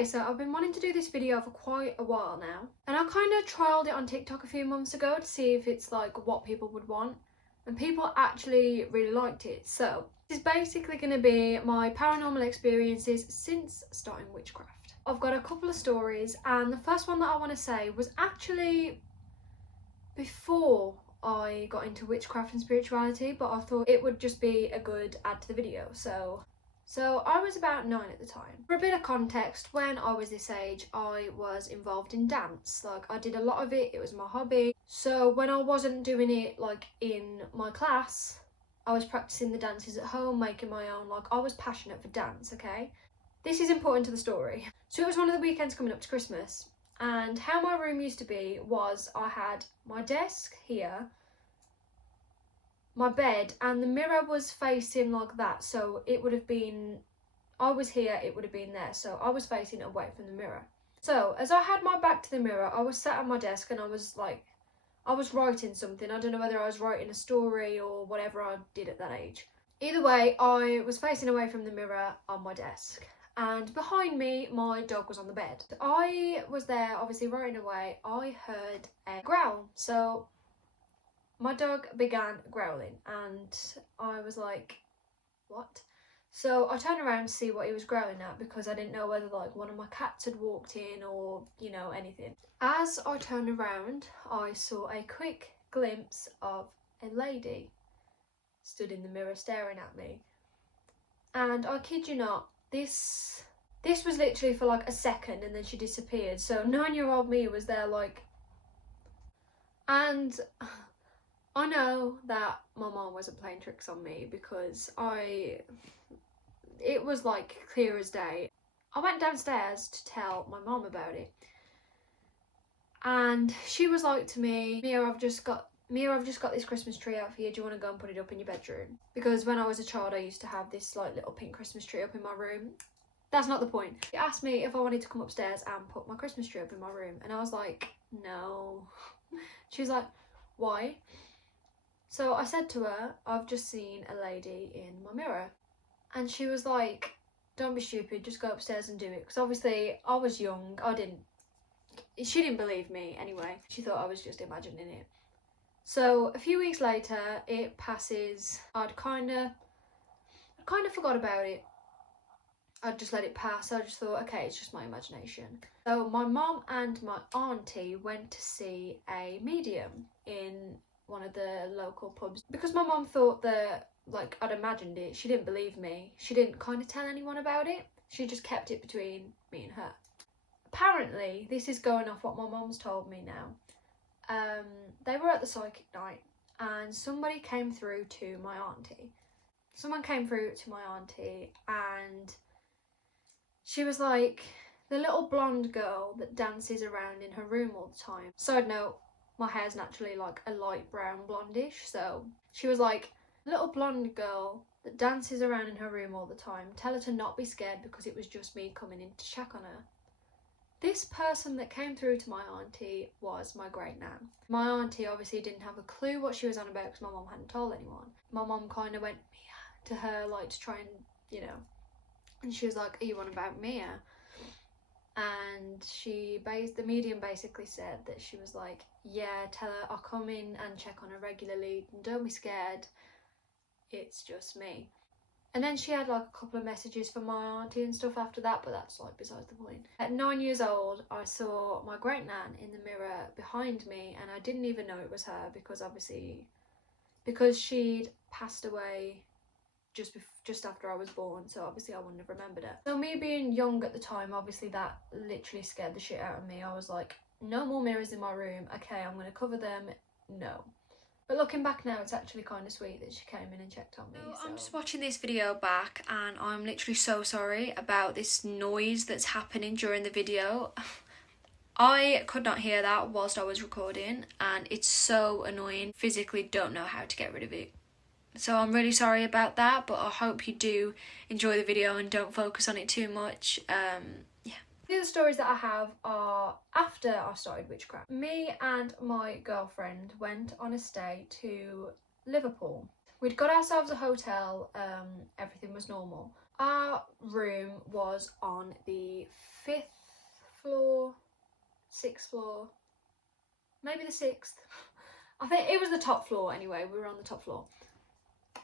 Okay, so I've been wanting to do this video for quite a while now, and I kind of trialled it on TikTok a few months ago to see if it's like what people would want, and people actually really liked it. So this is basically going to be my paranormal experiences since starting Witchcraft. I've got a couple of stories, and the first one that I want to say was actually before I got into witchcraft and spirituality, but I thought it would just be a good add to the video. So I was about 9 at the time. For a bit of context, when I was this age, I was involved in dance. Like, I did a lot of it, it was my hobby. So when I wasn't doing it like in my class, I was practicing the dances at home, making my own. Like, I was passionate for dance, okay? This is important to the story. So it was one of the weekends coming up to Christmas, and how my room used to be was I had my desk here, my bed, and the mirror was facing like that, so it would have been, I was here, it would have been there, so I was facing away from the mirror. So as I had my back to the mirror, I was sat at my desk and I was writing something. I don't know whether I was writing a story or whatever I did at that age. Either way, I was facing away from the mirror on my desk, and behind me my dog was on the bed. I was there obviously writing away. I heard a growl, so my dog began growling and I was like, what? So I turned around to see what he was growling at, because I didn't know whether like one of my cats had walked in or, you know, anything. As I turned around, I saw a quick glimpse of a lady stood in the mirror staring at me. And I kid you not, this was literally for like a second and then she disappeared. So 9-year-old me was there like, and I know that my mom wasn't playing tricks on me, because it was like clear as day. I went downstairs to tell my mom about it, and she was like to me, Mia, I've just got this Christmas tree out for you. Do you want to go and put it up in your bedroom? Because when I was a child, I used to have this like little pink Christmas tree up in my room. That's not the point. She asked me if I wanted to come upstairs and put my Christmas tree up in my room, and I was like, no. She was like, why? So I said to her, I've just seen a lady in my mirror. And she was like, don't be stupid, just go upstairs and do it. Because obviously I was young, she didn't believe me anyway. She thought I was just imagining it. So a few weeks later, it passes. I'd kind of forgot about it. I'd just let it pass. I just thought, okay, it's just my imagination. So my mom and my auntie went to see a medium in one of the local pubs, because my mom thought that like I'd imagined it. She didn't believe me. She didn't kind of tell anyone about it. She just kept it between me and her. Apparently, this is going off what my mom's told me now. They were at the psychic night and somebody came through to my auntie. Someone came through to my auntie and she was like, the little blonde girl that dances around in her room all the time. Side note, my hair's naturally like a light brown blondish, so she was like, little blonde girl that dances around in her room all the time, tell her to not be scared because it was just me coming in to check on her. This person that came through to my auntie was my great nan. My auntie obviously didn't have a clue what she was on about because my mum hadn't told anyone. My mum kind of went Mia to her, like, to try and, you know, and she was like, are you on about Mia? And the medium basically said that she was like, yeah, tell her I'll come in and check on her regularly and don't be scared, it's just me. And then she had like a couple of messages from my auntie and stuff after that, but that's like besides the point. At 9 years old, I saw my great nan in the mirror behind me, and I didn't even know it was her, because obviously, because she'd passed away just after I was born, so obviously I wouldn't have remembered it. So me being young at the time, obviously that literally scared the shit out of me. I was like, no more mirrors in my room, okay, I'm gonna cover them, no. But looking back now, it's actually kind of sweet that she came in and checked on me. So I'm just watching this video back and I'm literally so sorry about this noise that's happening during the video. I could not hear that whilst I was recording and it's so annoying. Physically don't know how to get rid of it. So I'm really sorry about that, but I hope you do enjoy the video and don't focus on it too much. Yeah. The other stories that I have are after I started Witchcraft. Me and my girlfriend went on a stay to Liverpool. We'd got ourselves a hotel, everything was normal. Our room was on the 5th 6th floor, maybe the 6th. I think it was the top floor anyway. We were on the top floor.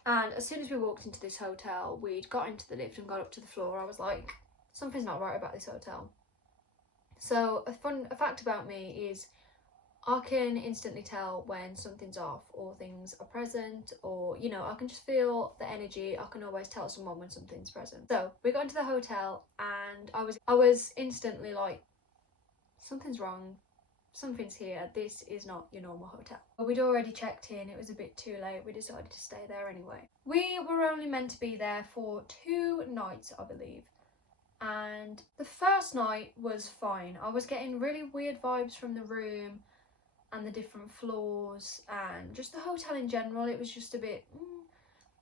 And as soon as we walked into this hotel, we'd got into the lift and got up to the floor. I was like, something's not right about this hotel. So a fact about me is I can instantly tell when something's off or things are present, or, you know, I can just feel the energy. I can always tell someone when something's present. So we got into the hotel and I was instantly like, something's wrong. Something's here. This is not your normal hotel. But we'd already checked in. It was a bit too late. We decided to stay there anyway. We were only meant to be there for 2 nights, I believe. And the first night was fine. I was getting really weird vibes from the room and the different floors and just the hotel in general. It was just a bit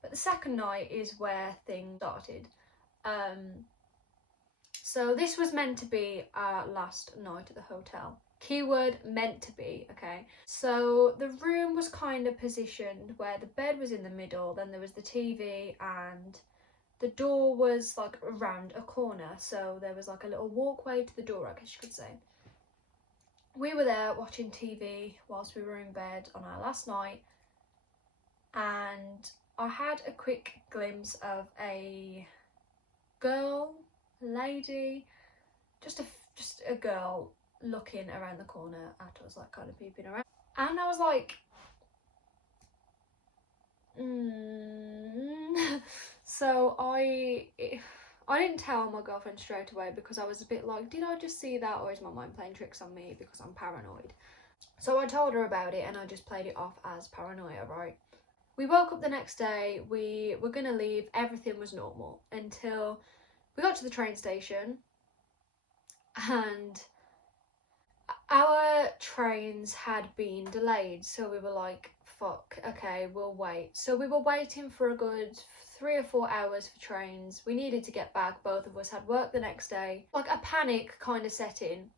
but the second night is where things started. So this was meant to be our last night at the hotel. Keyword meant to be, okay? So the room was kind of positioned where the bed was in the middle, then there was the TV, and the door was like around a corner, so there was like a little walkway to the door, I guess you could say. We were there watching TV whilst we were in bed on our last night, and I had a quick glimpse of a lady, just a girl looking around the corner at us, like kind of peeping around. And I was like, So I didn't tell my girlfriend straight away because I was a bit like, did I just see that, or is my mind playing tricks on me because I'm paranoid? So I told her about it and I just played it off as paranoia, right? We woke up the next day, we were gonna leave, everything was normal until we got to the train station and our trains had been delayed, so we were like, fuck, okay, we'll wait. So we were waiting for a good 3 or 4 hours for trains. We needed to get back. Both of us had work the next day. Like a panic kind of set in.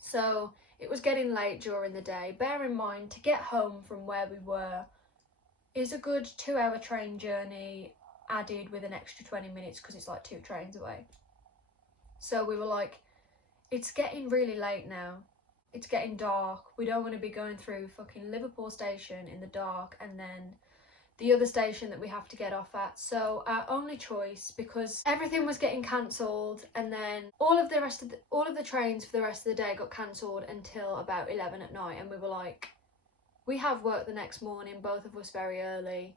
So it was getting late during the day. Bear in mind, to get home from where we were is a good 2-hour train journey, added with an extra 20 minutes because it's like 2 trains away. So we were like, it's getting really late now. It's getting dark. We don't want to be going through fucking Liverpool station in the dark and then the other station that we have to get off at. So our only choice, because everything was getting cancelled, and then all of the trains for the rest of the day got cancelled until about 11 at night, and we were like, we have work the next morning, both of us very early.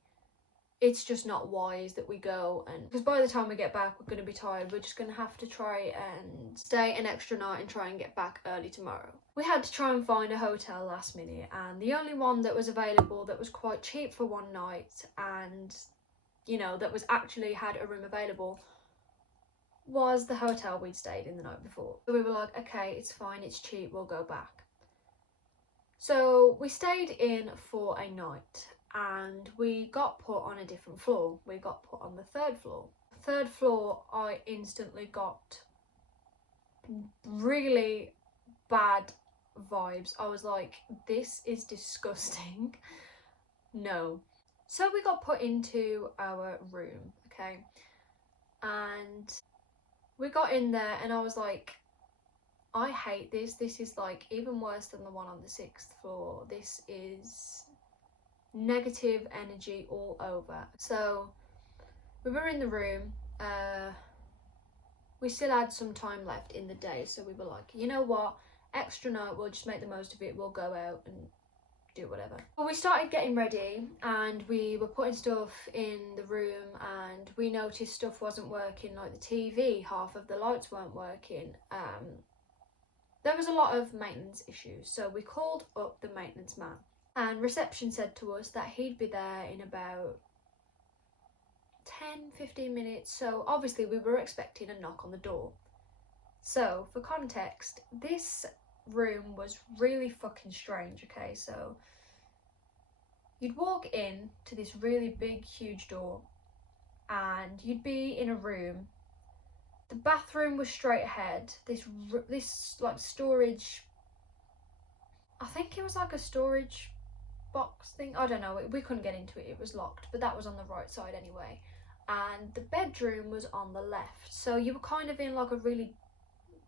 It's just not wise that we go, and because by the time we get back we're going to be tired. We're just going to have to try and stay an extra night and try and get back early tomorrow. We had to try and find a hotel last minute, and the only one that was available that was quite cheap for one night and, you know, that was actually had a room available was the hotel we'd stayed in the night before. So we were like, okay, it's fine, it's cheap, we'll go back. So we stayed in for a night and we got put on a different floor. We got put on the 3rd floor. 3rd floor, I instantly got really bad vibes. I was like, this is disgusting. No. So we got put into our room, okay? And we got in there and I was like, I hate this. This is like even worse than the one on the 6th floor. This is negative energy all over. So we were in the room. We still had some time left in the day, so we were like, you know what, extra night, we'll just make the most of it. We'll go out and do whatever. Well, we started getting ready and we were putting stuff in the room, and we noticed stuff wasn't working, like the TV, half of the lights weren't working. There was a lot of maintenance issues, so we called up the maintenance man. And reception said to us that he'd be there in about 10-15 minutes. So obviously we were expecting a knock on the door. So for context, this room was really fucking strange, okay? So you'd walk in to this really big, huge door and you'd be in a room. The bathroom was straight ahead. This like storage, I think it was like a storage box thing, I don't know, we couldn't get into it, it was locked, but that was on the right side anyway. And the bedroom was on the left, so you were kind of in like a really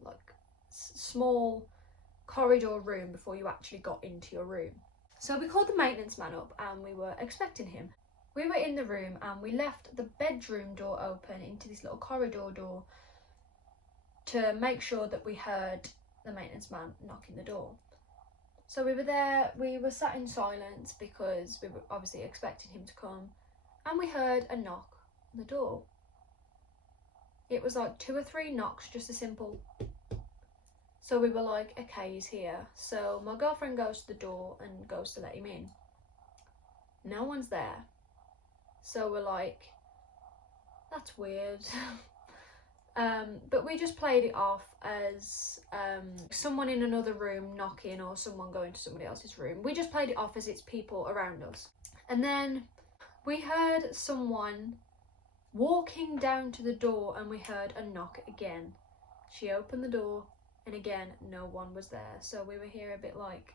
like small corridor room before you actually got into your room. So we called the maintenance man up and we were expecting him. We were in the room and we left the bedroom door open into this little corridor door to make sure that we heard the maintenance man knocking the door. So we were there, we were sat in silence because we were obviously expecting him to come, and we heard a knock on the door. It was like 2 or 3 knocks, just a simple. So we were like, okay, he's here. So my girlfriend goes to the door and goes to let him in. No one's there. So we're like, that's weird. But we just played it off as someone in another room knocking or someone going to somebody else's room. We just played it off as it's people around us. And then we heard someone walking down to the door and we heard a knock again. She opened the door and again no one was there. So we were here a bit like,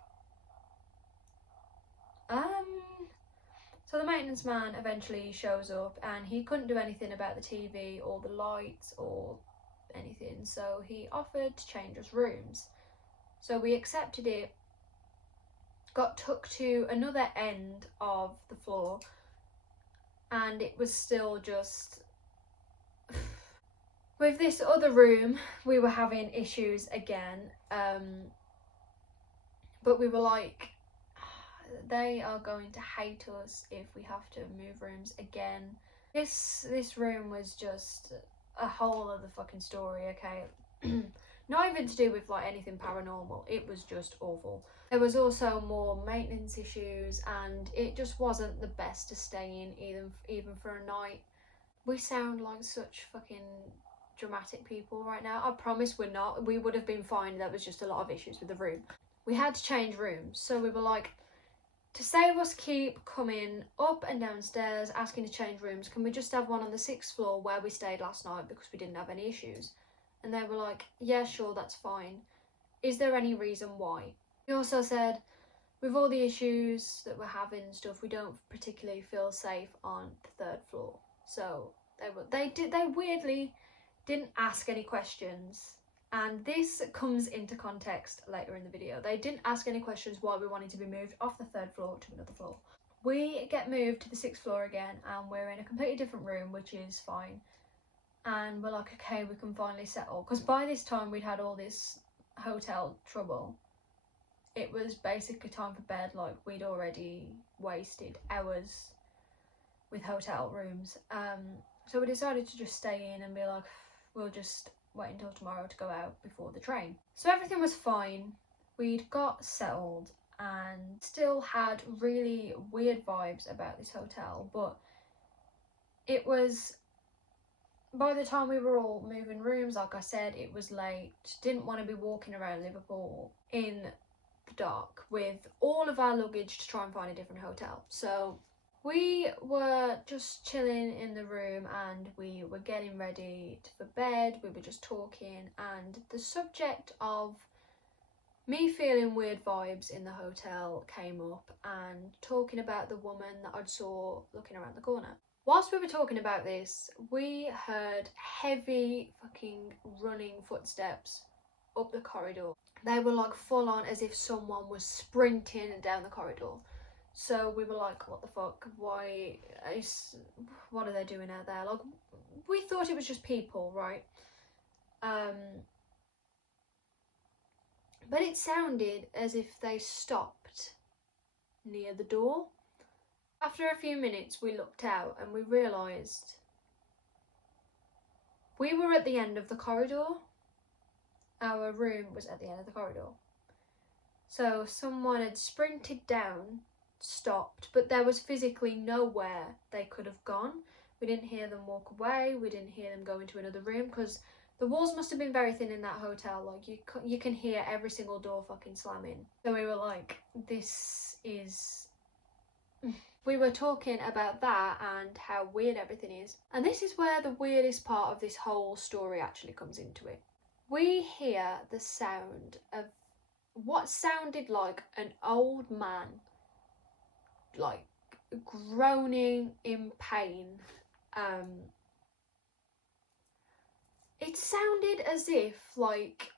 So the maintenance man eventually shows up and he couldn't do anything about the TV or the lights or anything, so he offered to change us rooms. So we accepted it, got took to another end of the floor, and it was still just... With this other room, we were having issues again, but we were like, they are going to hate us if we have to move rooms again. This room was just a whole other fucking story, okay? Not even to do with like anything paranormal, it was just awful. There was also more maintenance issues and it just wasn't the best to stay in even for a night. We sound like such fucking dramatic people right now. I promise we're not. We would have been fine. There was just a lot of issues with the room. We had to change rooms, so we were like, to save us keep coming up and downstairs asking to change rooms, can we just have one on the 6th floor where we stayed last night because we didn't have any issues? And they were like, yeah, sure, that's fine. Is there any reason why? We also said, with all the issues that we're having and stuff, we don't particularly feel safe on the 3rd floor. So they weirdly didn't ask any questions. And this comes into context later in the video. They didn't ask any questions why we wanted to be moved off the 3rd floor to another floor. We get moved to the 6th floor again and we're in a completely different room, which is fine. And we're like, okay, we can finally settle. Because by this time we'd had all this hotel trouble. It was basically time for bed, like we'd already wasted hours with hotel rooms. So we decided to just stay in and be like, we'll just wait until tomorrow to go out before the train. So everything was fine. We'd got settled and still had really weird vibes about this hotel, but it was, by the time we were all moving rooms, like I said, it was late. Didn't want to be walking around Liverpool in the dark with all of our luggage to try and find a different hotel. So we were just chilling in the room and we were getting ready for bed. We were just talking and the subject of me feeling weird vibes in the hotel came up and talking about the woman that I'd saw looking around the corner. Whilst we were talking about this, we heard heavy fucking running footsteps up the corridor. They were like full on as if someone was sprinting down the corridor. So we were like, what the fuck, what are they doing out there? Like, we thought it was just people, right? But it sounded as if they stopped near the door. After a few minutes we looked out and we realised we were at the end of the corridor. Our room was at the end of the corridor. So someone had sprinted down, stopped, but there was physically nowhere they could have gone. We didn't hear them walk away, we didn't hear them go into another room, because the walls must have been very thin in that hotel. Like, you can hear every single door fucking slamming. So we were like, this is... We were talking about that and how weird everything is. And this is where the weirdest part of this whole story actually comes into it. We hear the sound of what sounded like an old man, like, groaning in pain. It sounded as if, like,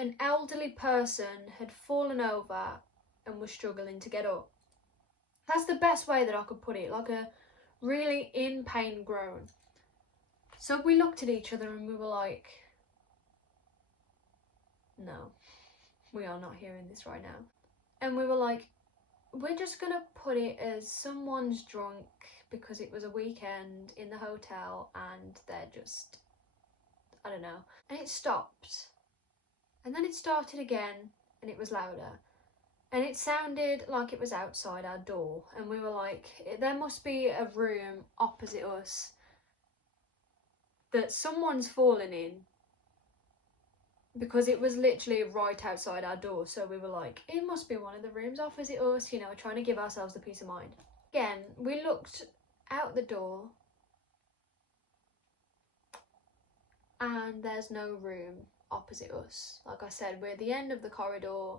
an elderly person had fallen over and was struggling to get up. That's the best way that I could put it, like a really in pain groan. So we looked at each other and we were like, no, we are not hearing this right now. And we were like, we're just gonna put it as someone's drunk because it was a weekend in the hotel and they're just, I don't know. And it stopped. And then it started again and it was louder. And it sounded like it was outside our door. And we were like, there must be a room opposite us that someone's fallen in, because it was literally right outside our door. So we were like, it must be one of the rooms opposite us, you know, trying to give ourselves the peace of mind. Again, we looked out the door and there's no room opposite us. Like I said, we're at the end of the corridor.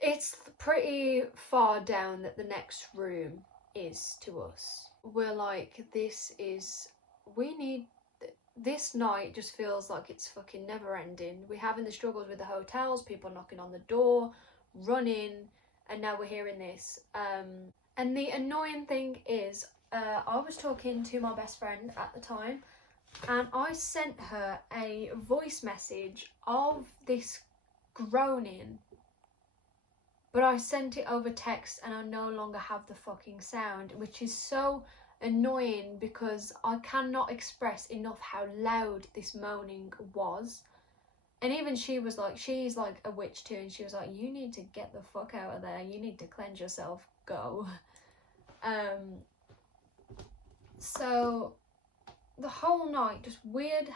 It's pretty far down that the next room is to us. We're like, this night just feels like it's fucking never ending. We're having the struggles with the hotels, people knocking on the door, running, and now we're hearing this. And the annoying thing is, I was talking to my best friend at the time, and I sent her a voice message of this groaning, but I sent it over text and I no longer have the fucking sound, which is so annoying because I cannot express enough how loud this moaning was. And even she was like, she's like a witch too, and she was like, you need to get the fuck out of there, you need to cleanse yourself, go. So the whole night just weird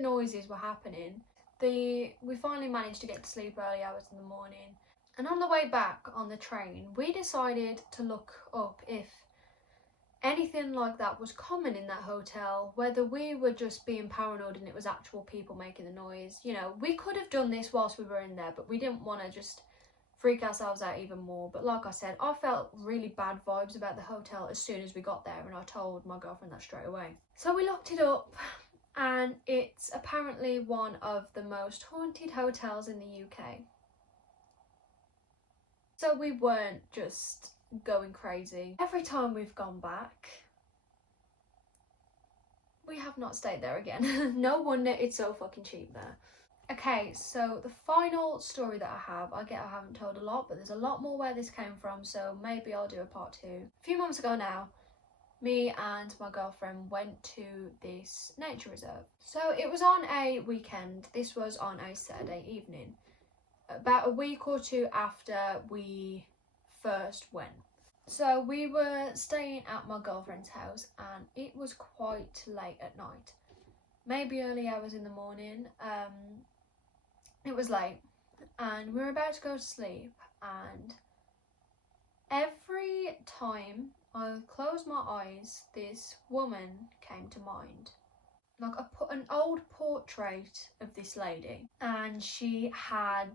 noises were happening. We finally managed to get to sleep early hours in the morning, and on the way back on the train we decided to look up if anything like that was common in that hotel, whether we were just being paranoid and it was actual people making the noise. You know, we could have done this whilst we were in there, but we didn't want to just freak ourselves out even more. But like I said, I felt really bad vibes about the hotel as soon as we got there, and I told my girlfriend that straight away. So we looked it up, and it's apparently one of the most haunted hotels in the UK. So we weren't just going crazy. Every time we've gone back, we have not stayed there again. No wonder it's so fucking cheap there. Okay, so the final story that I haven't told a lot, but there's a lot more where this came from, so maybe I'll do a part 2. A few months ago now, me and my girlfriend went to this nature reserve. So it was on a weekend. This was on a Saturday evening, about a week or two after we first went. So we were staying at my girlfriend's house, and it was quite late at night, maybe early hours in the morning. It was late and we were about to go to sleep, and every time I closed my eyes this woman came to mind. Like, I put an old portrait of this lady, and she had,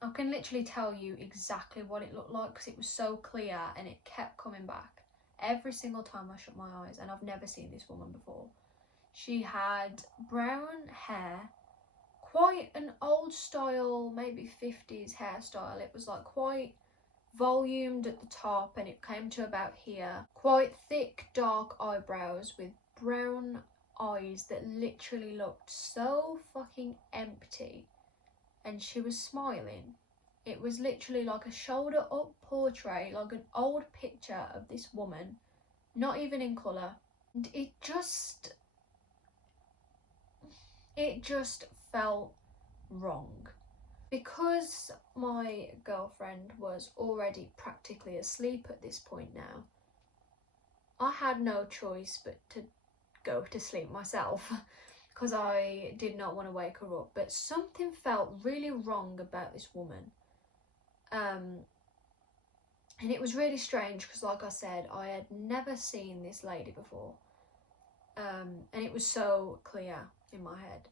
I can literally tell you exactly what it looked like because it was so clear and it kept coming back every single time I shut my eyes, and I've never seen this woman before. She had brown hair, quite an old style, maybe 50s hairstyle. It was like quite volumed at the top and it came to about here. Quite thick dark eyebrows with brown eyes that literally looked so fucking empty, and she was smiling. It was literally like a shoulder up portrait, like an old picture of this woman, not even in colour. And it just felt wrong. Because my girlfriend was already practically asleep at this point now, I had no choice but to go to sleep myself because I did not want to wake her up. But something felt really wrong about this woman. And it was really strange because, like I said, I had never seen this lady before. And it was so clear in my head.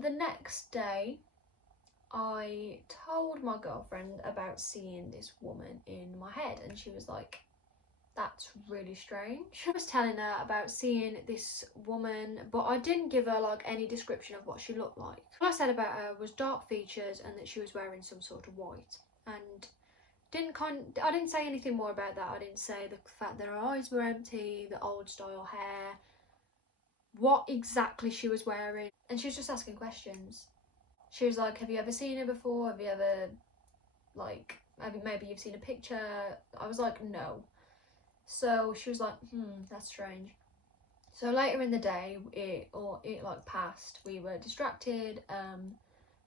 The next day, I told my girlfriend about seeing this woman in my head, and she was like, that's really strange. I was telling her about seeing this woman, but I didn't give her like any description of what she looked like. All I said about her was dark features and that she was wearing some sort of white, and I didn't say anything more about that. I didn't say the fact that her eyes were empty, the old style hair, what exactly she was wearing. And she was just asking questions. She was like, have you ever seen her before? Have you ever, like, maybe you've seen a picture? I was like, no. So she was like, that's strange. So later in the day, it like passed. We were distracted.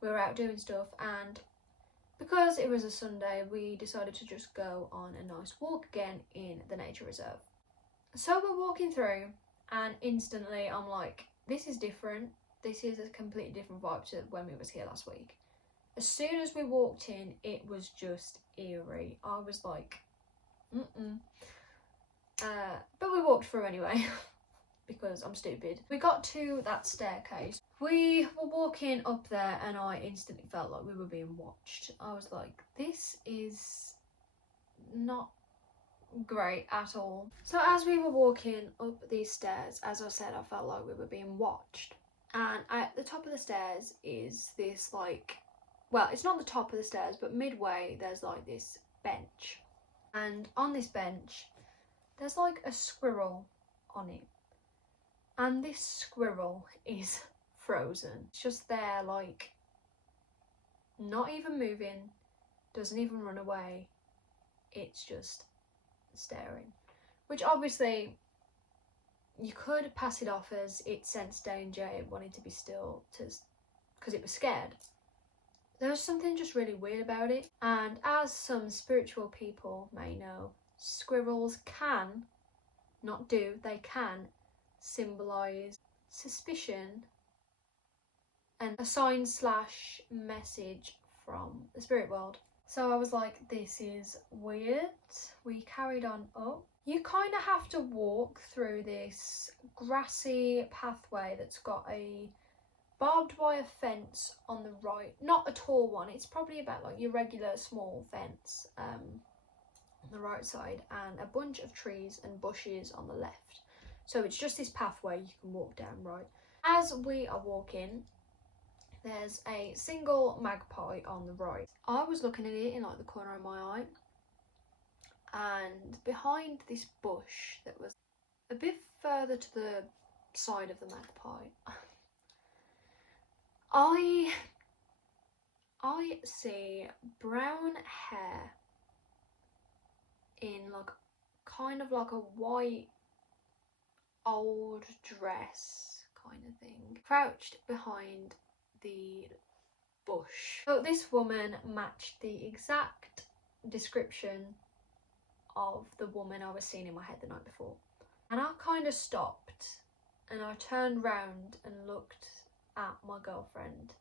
We were out doing stuff, and because it was a Sunday, we decided to just go on a nice walk again in the nature reserve. So we're walking through, and instantly I'm like, this is different. This is a completely different vibe to when we was here last week. As soon as we walked in, it was just eerie. I was like, but we walked through anyway because I'm stupid. We got to that staircase. We were walking up there and I instantly felt like we were being watched. I was like, this is not great at all. So as we were walking up these stairs, as I said, I felt like we were being watched. And at the top of the stairs is this, like, well, it's not the top of the stairs, but midway there's like this bench. And on this bench, there's like a squirrel on it. And this squirrel is frozen. It's just there, like, not even moving, doesn't even run away. It's just staring. Which obviously you could pass it off as it sensed danger, it wanted to be still because it was scared. There was something just really weird about it. And as some spiritual people may know, squirrels can, not do, they can symbolise suspicion and a sign / message from the spirit world. So I was like, this is weird. We carried on up. You kind of have to walk through this grassy pathway that's got a barbed wire fence on the right. Not a tall one, it's probably about like your regular small fence on the right side, and a bunch of trees and bushes on the left. So it's just this pathway you can walk down, right? As we are walking, there's a single magpie on the right. I was looking at it in like the corner of my eye, and behind this bush that was a bit further to the side of the magpie, I see brown hair in like kind of like a white old dress kind of thing, crouched behind the bush. So this woman matched the exact description of the woman I was seeing in my head the night before. And I kind of stopped and I turned round and looked at my girlfriend,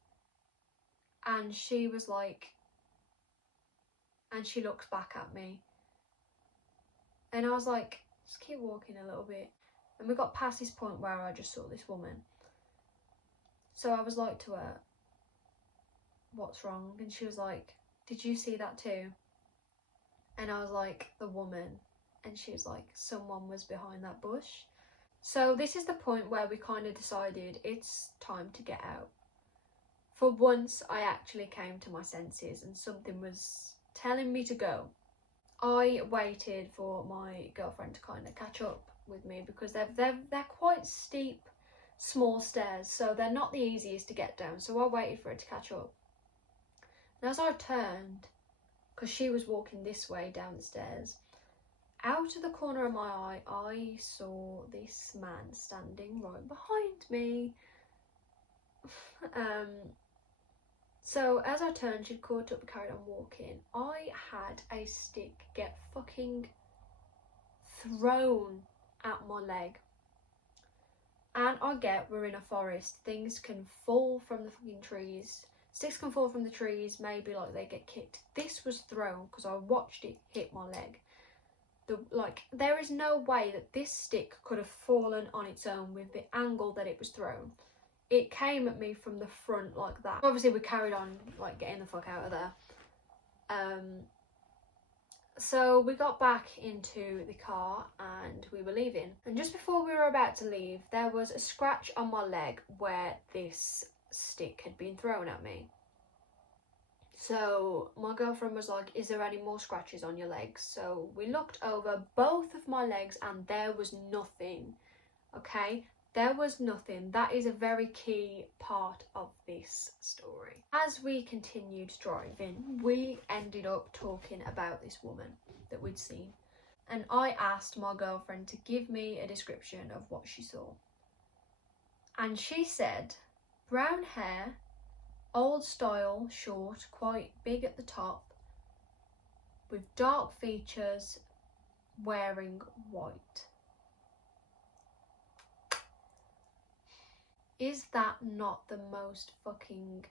and she was like, and she looks back at me, and I was like, just keep walking a little bit. And we got past this point where I just saw this woman. So I was like to her, what's wrong? And she was like, did you see that too? And I was like, the woman. And she was like, someone was behind that bush. So this is the point where we kind of decided it's time to get out. For once, I actually came to my senses and something was telling me to go. I waited for my girlfriend to kind of catch up with me because they're quite steep, small stairs, so they're not the easiest to get down. So I waited for her to catch up. And as I turned, because she was walking this way down the stairs, out of the corner of my eye, I saw this man standing right behind me. So as I turned, she'd caught up and carried on walking. I had a stick get fucking thrown at my leg. And I get we're in a forest. Things can fall from the fucking trees. Sticks can fall from the trees, maybe like they get kicked. This was thrown because I watched it hit my leg. There is no way that this stick could have fallen on its own with the angle that it was thrown. It came at me from the front like that. Obviously we carried on like getting the fuck out of there. So we got back into the car and we were leaving. And just before we were about to leave, there was a scratch on my leg where this stick had been thrown at me. So my girlfriend was like, is there any more scratches on your legs? So we looked over both of my legs and there was nothing. Okay, there was nothing. That is a very key part of this story. As we continued driving, we ended up talking about this woman that we'd seen. And I asked my girlfriend to give me a description of what she saw. And she said, brown hair, old style, short, quite big at the top, with dark features, wearing white. Is that not the most fucking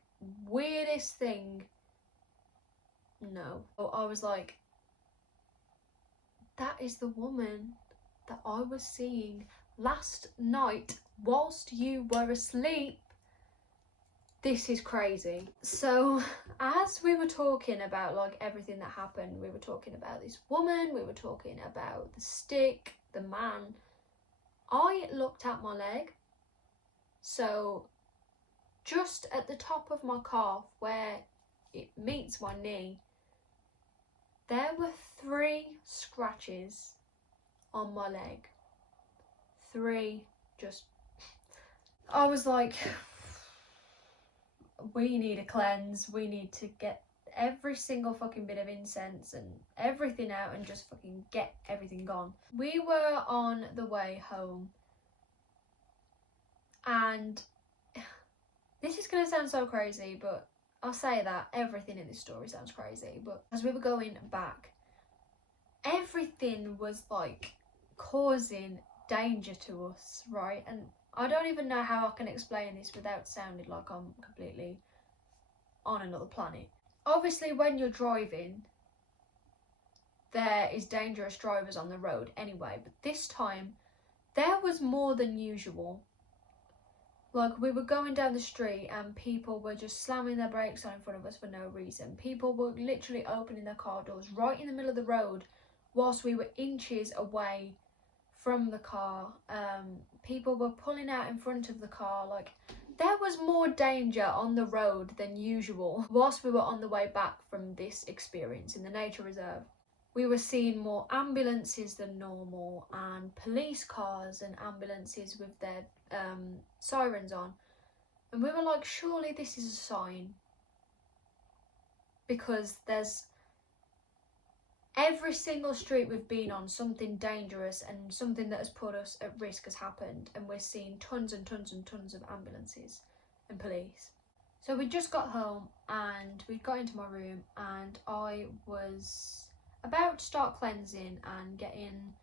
weirdest thing? No. I was like, that is the woman that I was seeing last night whilst you were asleep. This is crazy. So as we were talking about like everything that happened, we were talking about this woman, we were talking about the stick, the man. I looked at my leg. So just at the top of my calf where it meets my knee, there were 3 scratches on my leg. 3, just... I was like, we need a cleanse. We need to get every single fucking bit of incense and everything out and just fucking get everything gone. We were on the way home. And this is going to sound so crazy, but I'll say that everything in this story sounds crazy. But as we were going back, everything was like causing danger to us, right? And I don't even know how I can explain this without sounding like I'm completely on another planet. Obviously, when you're driving, there is dangerous drivers on the road anyway, but this time there was more than usual. Like, we were going down the street and people were just slamming their brakes on in front of us for no reason. People were literally opening their car doors right in the middle of the road whilst we were inches away from the car. People were pulling out in front of the car. Like, there was more danger on the road than usual whilst we were on the way back from this experience in the nature reserve. We were seeing more ambulances than normal and police cars and ambulances with their sirens on. And we were like, surely this is a sign. Because there's every single street we've been on, something dangerous and something that has put us at risk has happened. And we're seeing tons and tons and tons of ambulances and police. So we just got home and we got into my room and I was about to start cleansing and getting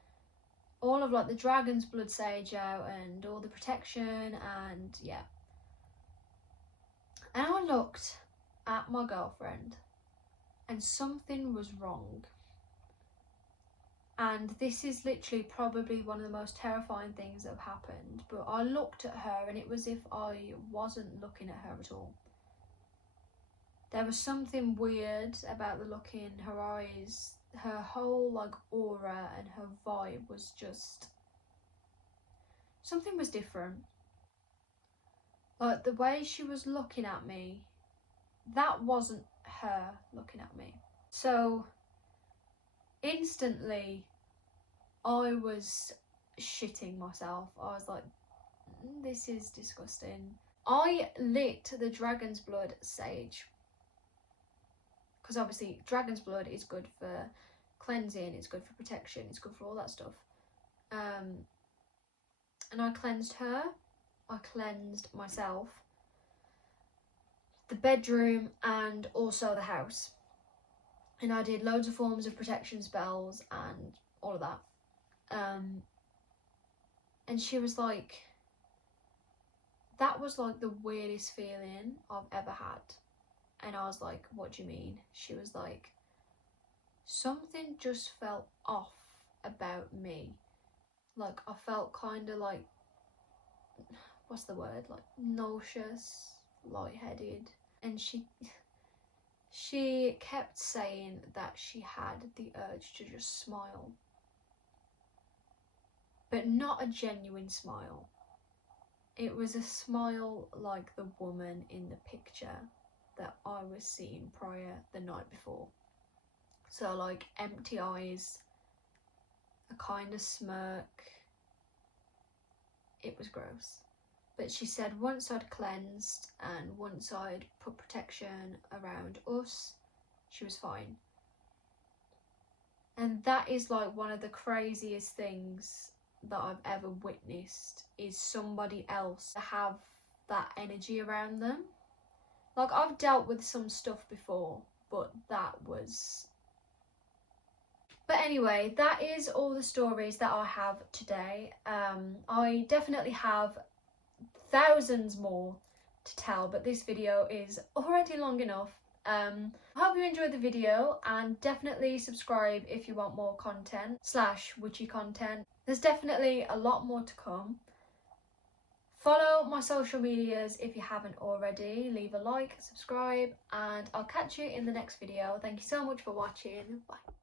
all of like the dragon's blood sage out and all the protection, and yeah. And I looked at my girlfriend and something was wrong. And this is literally probably one of the most terrifying things that have happened, but I looked at her and it was as if I wasn't looking at her at all. There was something weird about the look in her eyes. Her whole like aura and her vibe was just... something was different. Like, the way she was looking at me, that wasn't her looking at me. So instantly I was shitting myself. I was like, this is disgusting. I lit the dragon's blood sage, because obviously dragon's blood is good for cleansing, it's good for protection, it's good for all that stuff. And I cleansed her, I cleansed myself, the bedroom and also the house. And I did loads of forms of protection spells and all of that. And she was like, that was like the weirdest feeling I've ever had. And I was like, what do you mean? She was like, something just felt off about me. Like, I felt kind of like, what's the word? Like nauseous, lightheaded. And she She kept saying that she had the urge to just smile, but not a genuine smile. It was a smile like the woman in the picture that I was seeing prior the night before. So like empty eyes, a kind of smirk. It was gross. But she said once I'd cleansed and once I'd put protection around us, she was fine. And that is like one of the craziest things that I've ever witnessed, is somebody else to have that energy around them. Like, I've dealt with some stuff before, but that was... But anyway, that is all the stories that I have today. I definitely have thousands more to tell, but this video is already long enough. I hope you enjoyed the video, and definitely subscribe if you want more content / witchy content. There's definitely a lot more to come. Follow my social medias if you haven't already. Leave a like, subscribe, and I'll catch you in the next video. Thank you so much for watching. Bye.